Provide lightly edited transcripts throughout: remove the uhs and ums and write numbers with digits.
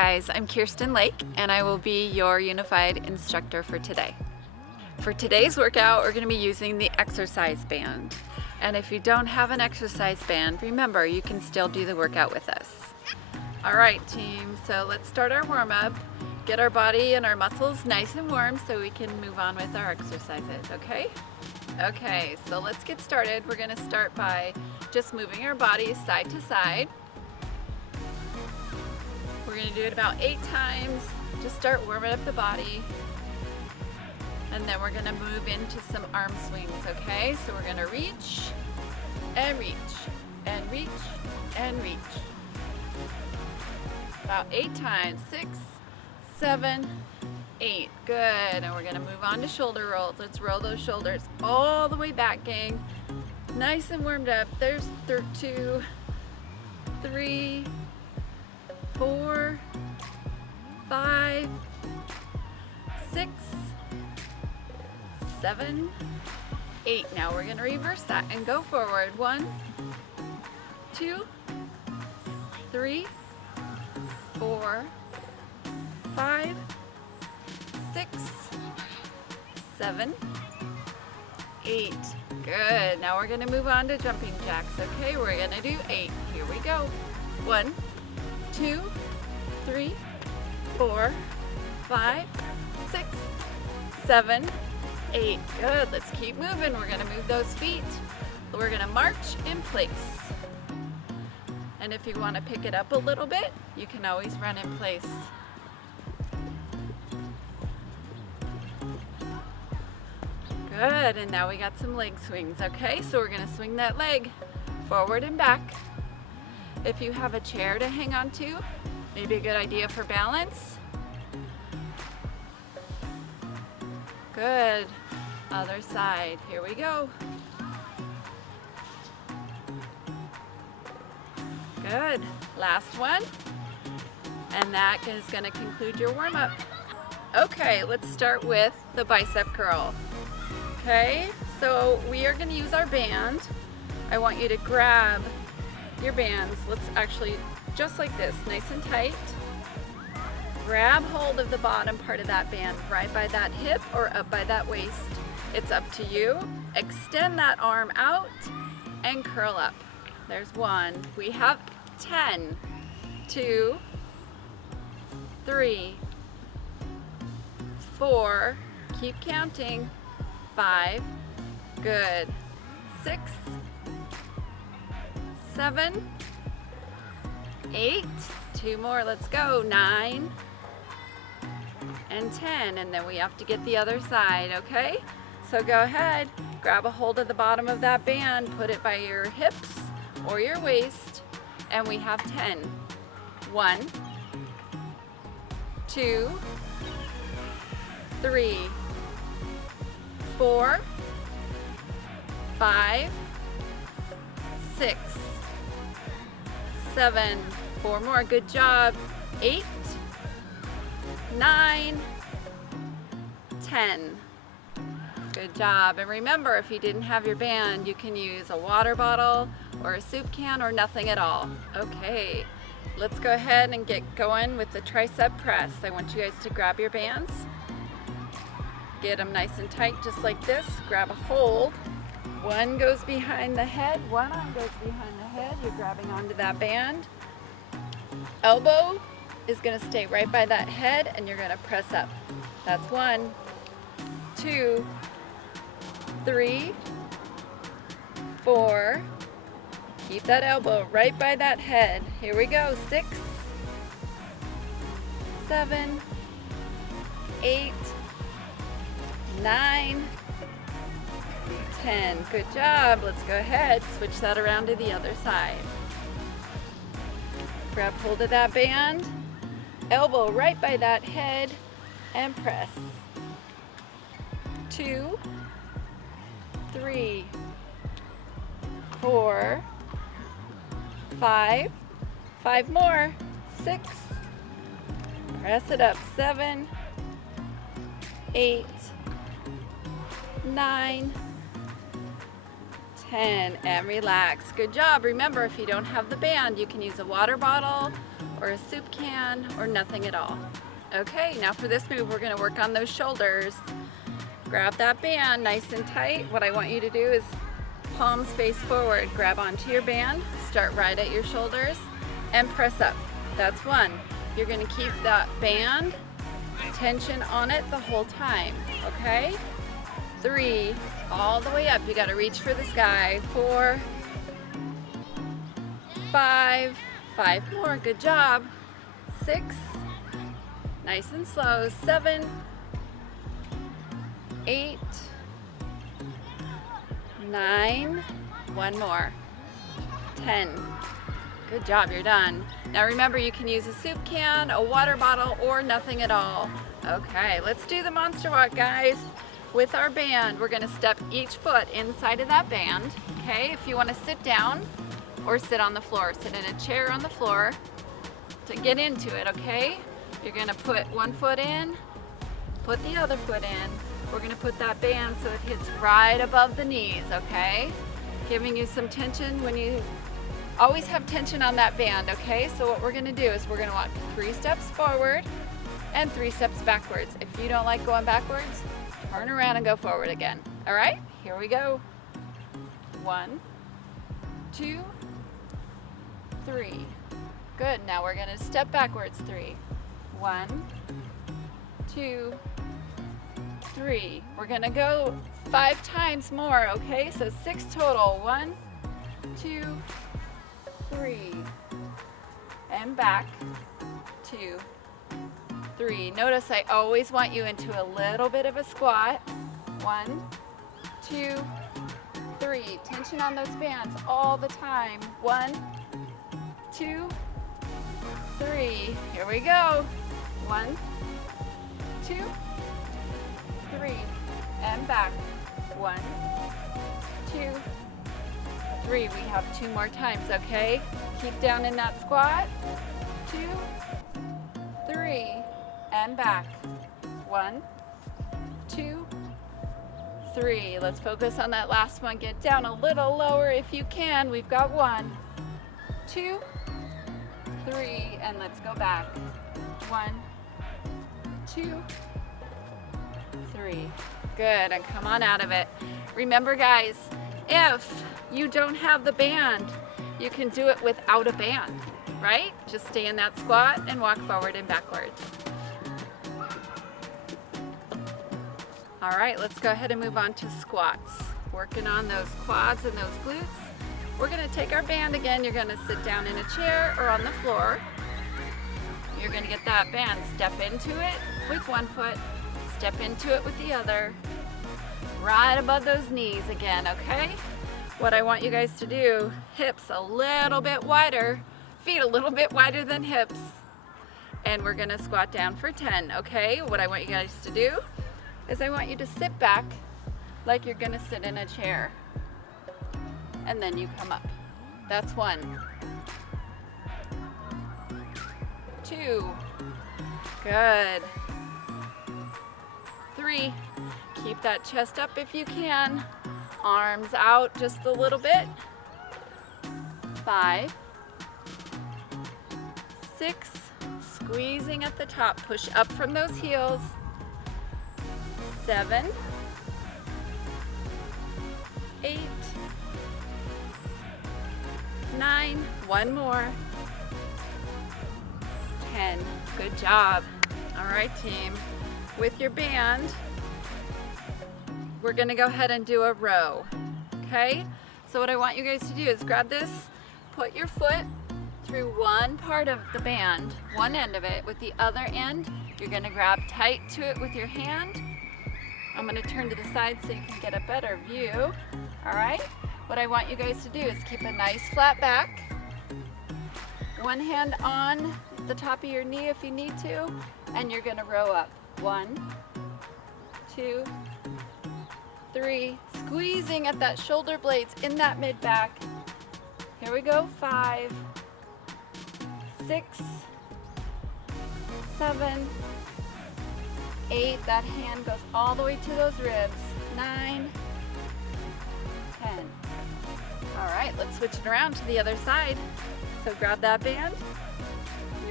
guys, I'm Kiersten Lake and I will be your unified instructor for today. For today's workout, we're going to be using the exercise band. And if you don't have an exercise band, remember you can still do the workout with us. All right, team, so let's start our warm-up. Get our body and our muscles nice and warm so we can move on with our exercises, okay? Okay, so let's get started. We're going to start by just moving our bodies side to side. We're going to do it about 8 times. Just start warming up the body. And then we're going to move into some arm swings, okay? So we're going to reach and reach and reach and reach. About 8 times. 6, 7, 8. Good. And we're going to move on to shoulder rolls. Let's roll those shoulders all the way back, gang. Nice and warmed up. There's 2, 3, 4, 5, 6, 7, 8. Now we're going to reverse that and go forward. 1, 2, 3, 4, 5, 6, 7, 8. Good. Now we're going to move on to jumping jacks. Okay, we're going to do 8. Here we go. 1, 2, 3, 4, 5, 6, 7, 8. Good. Let's keep moving. We're going to move those feet. We're going to march in place. And if you want to pick it up a little bit, you can always run in place. Good. And now we got some leg swings. Okay, so we're going to swing that leg forward and back. If you have a chair to hang on to, maybe a good idea for balance. Good. Other side. Here we go. Good. Last one. And that is going to conclude your warm-up. Okay, let's start with the bicep curl. Okay, so we are going to use our band. I want you to grab your bands. Let's actually, just like this, nice and tight. Grab hold of the bottom part of that band, right by that hip or up by that waist. It's up to you. Extend that arm out and curl up. There's 1. We have 10, 2, 3, 4, keep counting, 5, good, 6, 7, 8, 2 more, let's go, 9, and 10, and then we have to get the other side, okay? So go ahead, grab a hold of the bottom of that band, put it by your hips or your waist, and we have 10. 1, 2, 3, 4, 5, 6, 7, 4 more, good job, 8, 9, 10. Good job. And remember, if you didn't have your band, you can use a water bottle or a soup can or nothing at all. Okay, let's go ahead and get going with the tricep press. I want you guys to grab your bands. Get them nice and tight, just like this. Grab a hold. One goes behind the head, one arm goes behind the head. You're grabbing onto that band. Elbow is going to stay right by that head and you're going to press up. That's 1, 2, 3, 4. Keep that elbow right by that head. Here we go. 6, 7, 8, 9, 10. Good job. Let's go ahead. Switch that around to the other side. Grab hold of that band. Elbow right by that head and press. 2, 3, 4, 5, 5 more, 6, press it up, 7, 8, 9, 10, and relax. Good job. Remember, if you don't have the band, you can use a water bottle or a soup can, or nothing at all. Okay, now for this move, we're gonna work on those shoulders. Grab that band nice and tight. What I want you to do is palms face forward. Grab onto your band, start right at your shoulders, and press up. That's one. You're gonna keep that band tension on it the whole time, okay? 3, all the way up. You gotta reach for the sky. 4, 5, 5 more, good job. 6, nice and slow. 7, 8, 9, one more. 10. Good job, you're done. Now remember, you can use a soup can, a water bottle, or nothing at all. Okay, let's do the monster walk, guys. With our band, we're gonna step each foot inside of that band, okay? If you wanna sit down or sit on the floor, sit in a chair on the floor to get into it, okay? You're gonna put one foot in, put the other foot in. We're gonna put that band so it hits right above the knees, okay? Giving you some tension when you always have tension on that band, okay? So what we're gonna do is we're gonna walk 3 steps forward and 3 steps backwards. If you don't like going backwards, turn around and go forward again. All right, here we go. 1, 2, 3. Good, now we're gonna step backwards 3. 1, 2, 3. We're gonna go 5 times more, okay? So 6 total. 1, 2, 3. And back. 2, 3. Notice I always want you into a little bit of a squat. 1, 2, 3. Tension on those bands all the time. 1, 2, 3. Here we go. 1, 2, 3. And back. 1, 2, 3. We have 2 more times, okay? Keep down in that squat. 2, 3. And back. 1, 2, 3. Let's focus on that last one. Get down a little lower if you can. We've got 1, 2, 3. And let's go back. 1, 2, 3. Good, and come on out of it. Remember, guys, if you don't have the band, you can do it without a band, right? Just stay in that squat and walk forward and backwards. All right, let's go ahead and move on to squats. Working on those quads and those glutes. We're gonna take our band again. You're gonna sit down in a chair or on the floor. You're gonna get that band, step into it with one foot, step into it with the other, right above those knees again, okay? What I want you guys to do, hips a little bit wider, feet a little bit wider than hips, and we're gonna squat down for 10, okay? What I want you guys to do is I want you to sit back like you're gonna sit in a chair, and then you come up. That's 1, 2, good. 3, keep that chest up if you can. Arms out just a little bit. 5, 6, squeezing at the top. Push up from those heels. 7, 8, 9, one more. 10, good job. All right, team. With your band, we're gonna go ahead and do a row, okay? So what I want you guys to do is grab this, put your foot through one part of the band, one end of it. With the other end, you're gonna grab tight to it with your hand. I'm gonna turn to the side so you can get a better view, all right? What I want you guys to do is keep a nice flat back. One hand on the top of your knee if you need to, and you're gonna row up. 1, 2, 3, squeezing at that shoulder blades in that mid back. Here we go. 5, 6, 7, 8. That hand goes all the way to those ribs. 9, 10. All right, let's switch it around to the other side. So grab that band. You're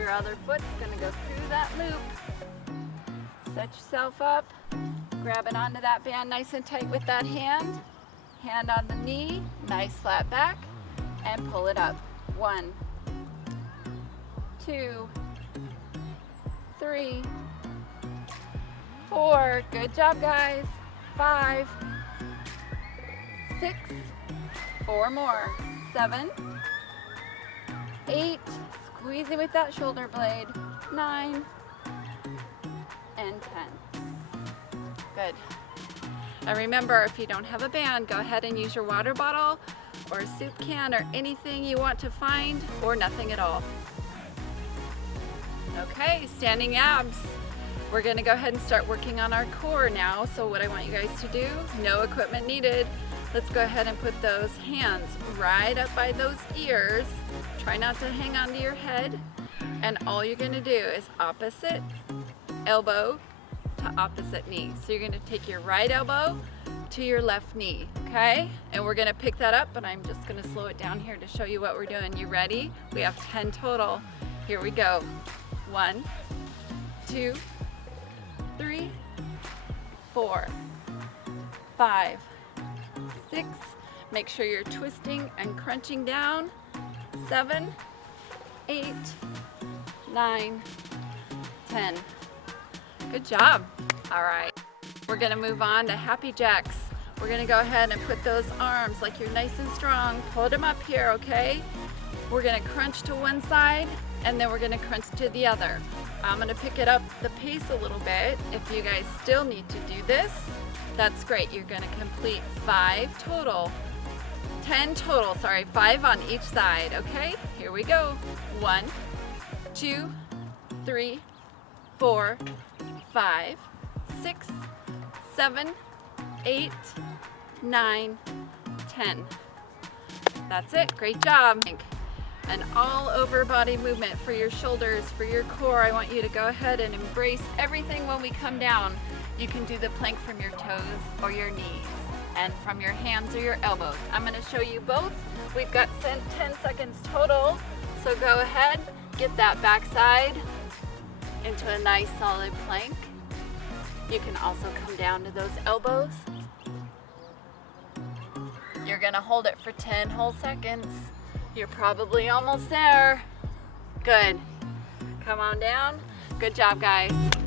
Your other foot's gonna go through that loop. Set yourself up, grab it onto that band nice and tight with that hand. Hand on the knee, nice flat back, and pull it up. 1, 2, 3, 4. Good job, guys. 5, 6, 4 more. 7, 8. Squeeze it with that shoulder blade. 9 and 10. Good. And remember, if you don't have a band, go ahead and use your water bottle or a soup can or anything you want to find, or nothing at all. Okay, standing abs. We're gonna go ahead and start working on our core now. So what I want you guys to do, no equipment needed. Let's go ahead and put those hands right up by those ears. Try not to hang onto your head. And all you're gonna do is opposite elbow to opposite knee. So you're gonna take your right elbow to your left knee, okay? And we're gonna pick that up, but I'm just gonna slow it down here to show you what we're doing. You ready? We have 10 total. Here we go. 1, 2, 3, 4, 5, 6. Make sure you're twisting and crunching down. 7, 8, 9, 10. Good job. All right, we're gonna move on to happy jacks. We're gonna go ahead and put those arms like you're nice and strong. Hold them up here, okay? We're gonna crunch to one side and then we're gonna crunch to the other. I'm gonna pick it up the pace a little bit. If you guys still need to do this, that's great. You're gonna complete 5 total. 10 total, sorry, 5 on each side, okay? Here we go. 1, 2, 3, 4, 5, 6, 7, 8, 9, 10. That's it, great job. An all over body movement for your shoulders, for your core. I want you to go ahead and embrace everything when we come down. You can do the plank from your toes or your knees and from your hands or your elbows. I'm gonna show you both. We've got 10 seconds total. So go ahead, get that backside into a nice solid plank. You can also come down to those elbows. You're gonna hold it for 10 whole seconds. You're probably almost there. Good. Come on down. Good job, guys.